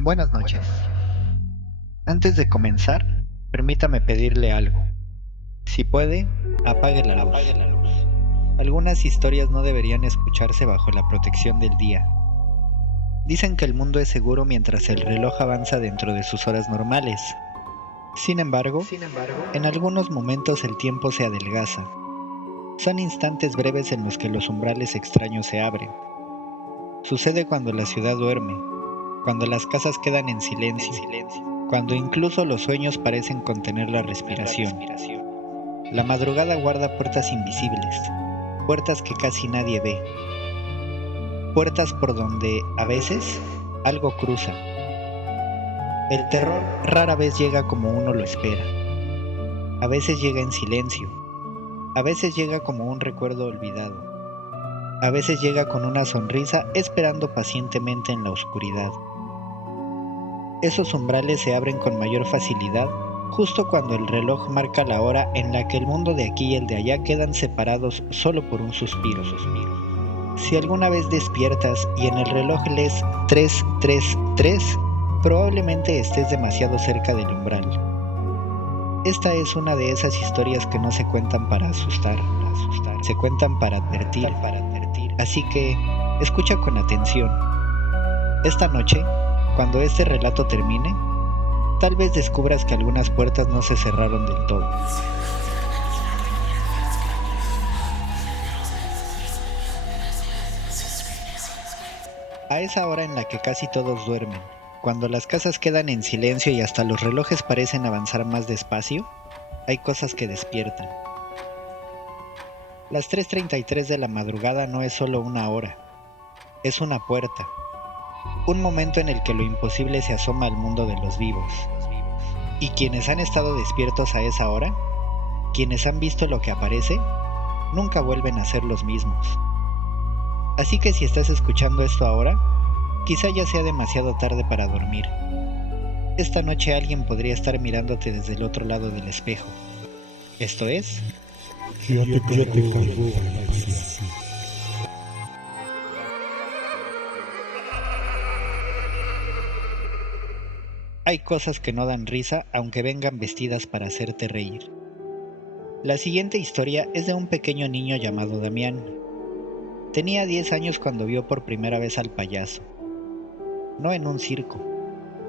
Buenas noches. Antes de comenzar, permítame pedirle algo. Si puede, apague la luz. Algunas historias no deberían escucharse bajo la protección del día. Dicen que el mundo es seguro mientras el reloj avanza dentro de sus horas normales. Sin embargo, en algunos momentos el tiempo se adelgaza. Son instantes breves en los que los umbrales extraños se abren. Sucede cuando la ciudad duerme, cuando las casas quedan en silencio, cuando incluso los sueños parecen contener la respiración. La madrugada guarda puertas invisibles, puertas que casi nadie ve, puertas por donde, a veces, algo cruza. El terror rara vez llega como uno lo espera. A veces llega en silencio, a veces llega como un recuerdo olvidado, a veces llega con una sonrisa esperando pacientemente en la oscuridad. Esos umbrales se abren con mayor facilidad justo cuando el reloj marca la hora en la que el mundo de aquí y el de allá quedan separados solo por un suspiro. Si alguna vez despiertas y en el reloj lees 333, probablemente estés demasiado cerca del umbral. Esta es una de esas historias que no se cuentan para asustar, se cuentan para advertir. Así que, escucha con atención. Esta noche, cuando este relato termine, tal vez descubras que algunas puertas no se cerraron del todo. A esa hora en la que casi todos duermen, cuando las casas quedan en silencio y hasta los relojes parecen avanzar más despacio, hay cosas que despiertan. Las 3:33 de la madrugada no es solo una hora, es una puerta, un momento en el que lo imposible se asoma al mundo de los vivos. Y quienes han estado despiertos a esa hora, quienes han visto lo que aparece, nunca vuelven a ser los mismos. Así que si estás escuchando esto ahora, quizá ya sea demasiado tarde para dormir. Esta noche alguien podría estar mirándote desde el otro lado del espejo. Esto es... Yo te cargo a la paciencia. Hay cosas que no dan risa aunque vengan vestidas para hacerte reír. La siguiente historia es de un pequeño niño llamado Damián. Tenía 10 años cuando vio por primera vez al payaso. No en un circo,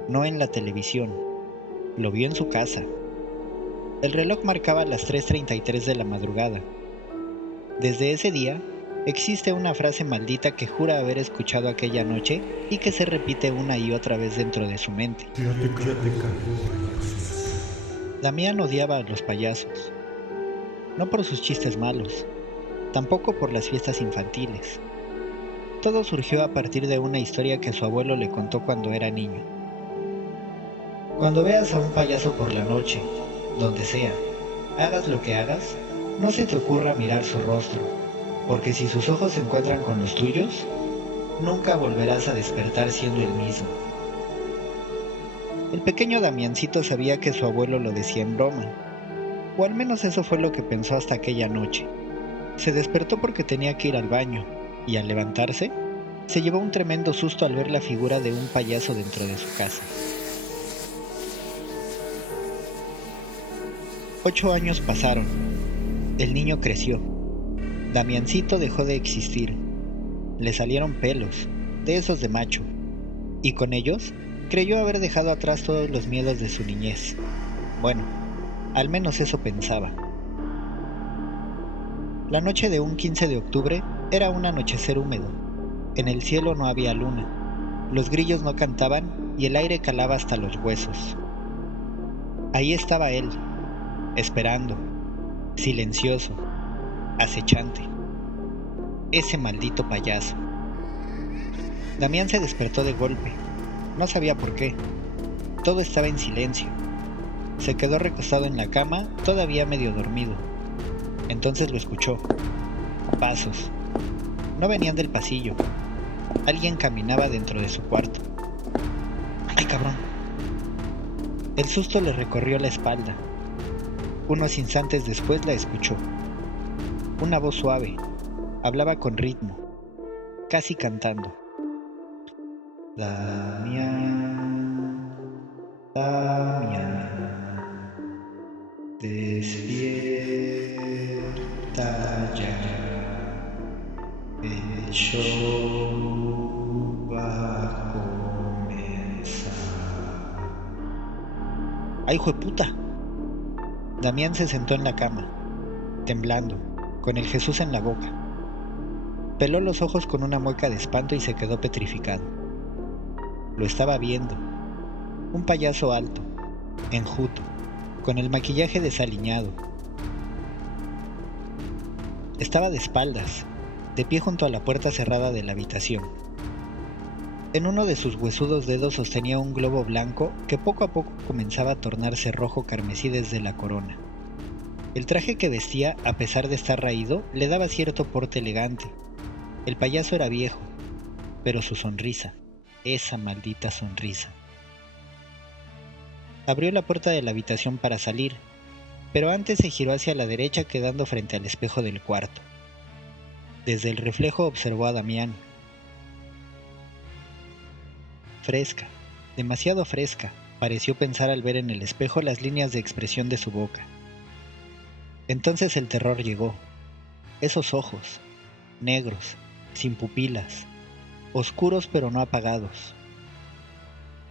no en la televisión, lo vio en su casa. El reloj marcaba las 3:33 de la madrugada. Desde ese día, existe una frase maldita que jura haber escuchado aquella noche y que se repite una y otra vez dentro de su mente. Yo te cargo a la paciencia. Damián odiaba a los payasos. No por sus chistes malos, tampoco por las fiestas infantiles. Todo surgió a partir de una historia que su abuelo le contó cuando era niño. Cuando veas a un payaso por la noche, donde sea, hagas lo que hagas, no se te ocurra mirar su rostro, porque si sus ojos se encuentran con los tuyos, nunca volverás a despertar siendo el mismo. El pequeño Damiancito sabía que su abuelo lo decía en broma, o al menos eso fue lo que pensó hasta aquella noche. Se despertó porque tenía que ir al baño, y al levantarse, se llevó un tremendo susto al ver la figura de un payaso dentro de su casa. 8 años pasaron. El niño creció. Damiancito dejó de existir. Le salieron pelos, de esos de macho, y con ellos creyó haber dejado atrás todos los miedos de su niñez. Bueno, al menos eso pensaba. La noche de un 15 de octubre era un anochecer húmedo. En el cielo no había luna, los grillos no cantaban y el aire calaba hasta los huesos. Ahí estaba él, esperando, silencioso, acechante. Ese maldito payaso. Damián se despertó de golpe. No sabía por qué. Todo estaba en silencio. Se quedó recostado en la cama, todavía medio dormido. Entonces lo escuchó. Pasos. No venían del pasillo. Alguien caminaba dentro de su cuarto. ¡Ay, cabrón! El susto le recorrió la espalda. Unos instantes después la escuchó. Una voz suave. Hablaba con ritmo, casi cantando. Damián, Damián, despierta ya, el show va a comenzar. ¡Ay, jueputa! Damián se sentó en la cama, temblando, con el Jesús en la boca. Peló los ojos con una mueca de espanto y se quedó petrificado. Lo estaba viendo. Un payaso alto, enjuto, con el maquillaje desaliñado. Estaba de espaldas, de pie junto a la puerta cerrada de la habitación. En uno de sus huesudos dedos sostenía un globo blanco que poco a poco comenzaba a tornarse rojo carmesí desde la corona. El traje que vestía, a pesar de estar raído, le daba cierto porte elegante. El payaso era viejo, pero su sonrisa, esa maldita sonrisa. Abrió la puerta de la habitación para salir, pero antes se giró hacia la derecha quedando frente al espejo del cuarto. Desde el reflejo observó a Damián. Fresca, demasiado fresca, pareció pensar al ver en el espejo las líneas de expresión de su boca. Entonces el terror llegó. Esos ojos, negros, sin pupilas, oscuros pero no apagados.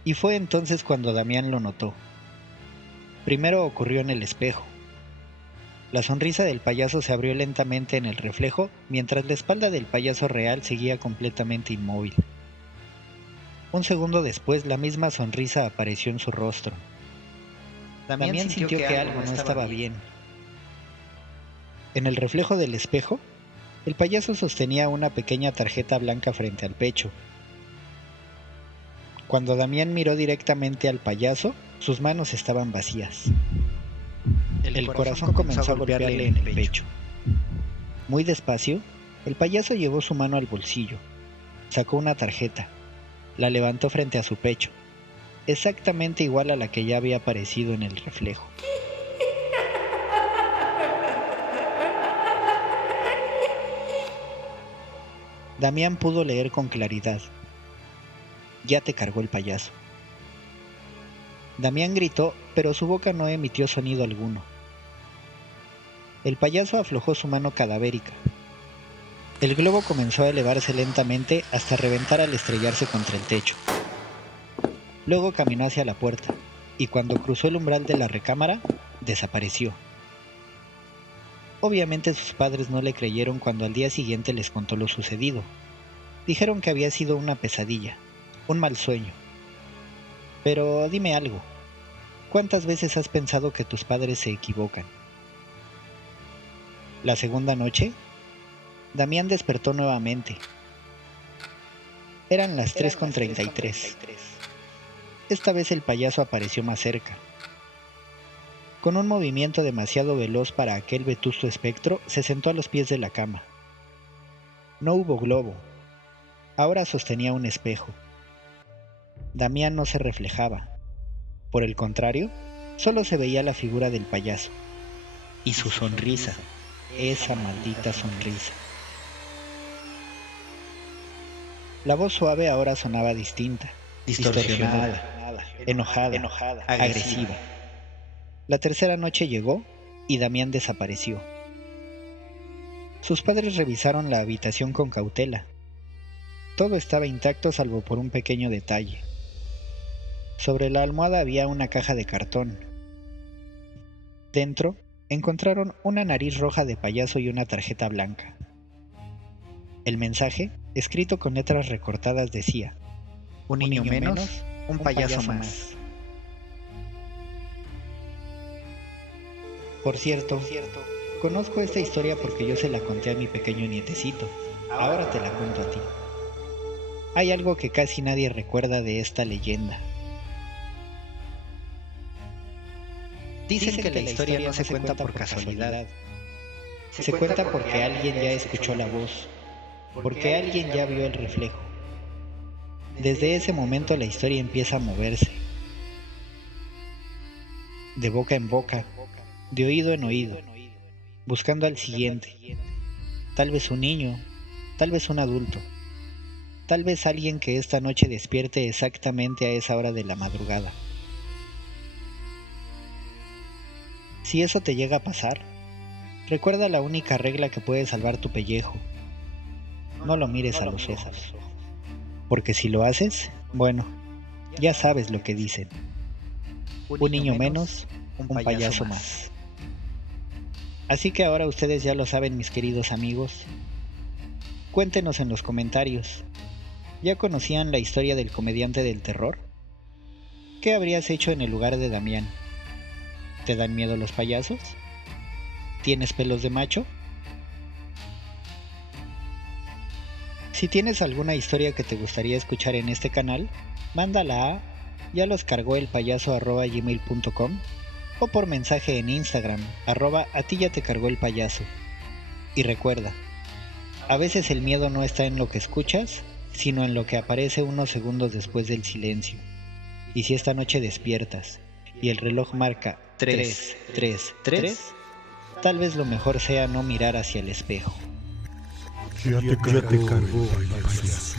Y fue entonces cuando Damián lo notó. Primero ocurrió en el espejo. La sonrisa del payaso se abrió lentamente en el reflejo, mientras la espalda del payaso real seguía completamente inmóvil. Un segundo después, la misma sonrisa apareció en su rostro. Damián sintió que algo no estaba bien. En el reflejo del espejo, el payaso sostenía una pequeña tarjeta blanca frente al pecho. Cuando Damián miró directamente al payaso, sus manos estaban vacías. El corazón comenzó a golpearle en el pecho. Muy despacio, el payaso llevó su mano al bolsillo, sacó una tarjeta, la levantó frente a su pecho, exactamente igual a la que ya había aparecido en el reflejo. Damián pudo leer con claridad. Ya te cargó el payaso. Damián gritó, pero su boca no emitió sonido alguno. El payaso aflojó su mano cadavérica. El globo comenzó a elevarse lentamente hasta reventar al estrellarse contra el techo. Luego caminó hacia la puerta, y cuando cruzó el umbral de la recámara, desapareció. Obviamente sus padres no le creyeron cuando al día siguiente les contó lo sucedido. Dijeron que había sido una pesadilla, un mal sueño. Pero dime algo, ¿cuántas veces has pensado que tus padres se equivocan? La segunda noche, Damián despertó nuevamente. Eran las 3:33. Esta vez el payaso apareció más cerca. Con un movimiento demasiado veloz para aquel vetusto espectro, se sentó a los pies de la cama. No hubo globo. Ahora sostenía un espejo. Damián no se reflejaba. Por el contrario, solo se veía la figura del payaso. Y su sonrisa, esa maldita sonrisa. La voz suave ahora sonaba distinta, distorsionada, enojada, agresiva. La tercera noche llegó y Damián desapareció. Sus padres revisaron la habitación con cautela. Todo estaba intacto salvo por un pequeño detalle. Sobre la almohada había una caja de cartón. Dentro encontraron una nariz roja de payaso y una tarjeta blanca. El mensaje, escrito con letras recortadas, decía: un niño menos, un payaso más. Por cierto, conozco esta historia porque yo se la conté a mi pequeño nietecito. Ahora te la cuento a ti. Hay algo que casi nadie recuerda de esta leyenda. Dicen que la historia no se cuenta por casualidad. Se cuenta porque alguien ya escuchó la voz, porque alguien ya vio el reflejo. Desde ese momento la historia empieza a moverse. De boca en boca, de oído en oído, buscando al siguiente. Tal vez un niño, tal vez un adulto. Tal vez alguien que esta noche despierte exactamente a esa hora de la madrugada. Si eso te llega a pasar, recuerda la única regla que puede salvar tu pellejo. No lo mires a los ojos. Porque si lo haces, bueno, ya sabes lo que dicen. Un niño menos, un payaso más. Así que ahora ustedes ya lo saben, mis queridos amigos. Cuéntenos en los comentarios. ¿Ya conocían la historia del comediante del terror? ¿Qué habrías hecho en el lugar de Damián? ¿Te dan miedo los payasos? ¿Tienes pelos de macho? Si tienes alguna historia que te gustaría escuchar en este canal, mándala a yaloscargóelpayaso@gmail.com o por mensaje en Instagram @atiyatecargóelpayaso. Y recuerda, a veces el miedo no está en lo que escuchas, sino en lo que aparece unos segundos después del silencio. Y si esta noche despiertas y el reloj marca 333, tal vez lo mejor sea no mirar hacia el espejo. Ya te cargó el payaso.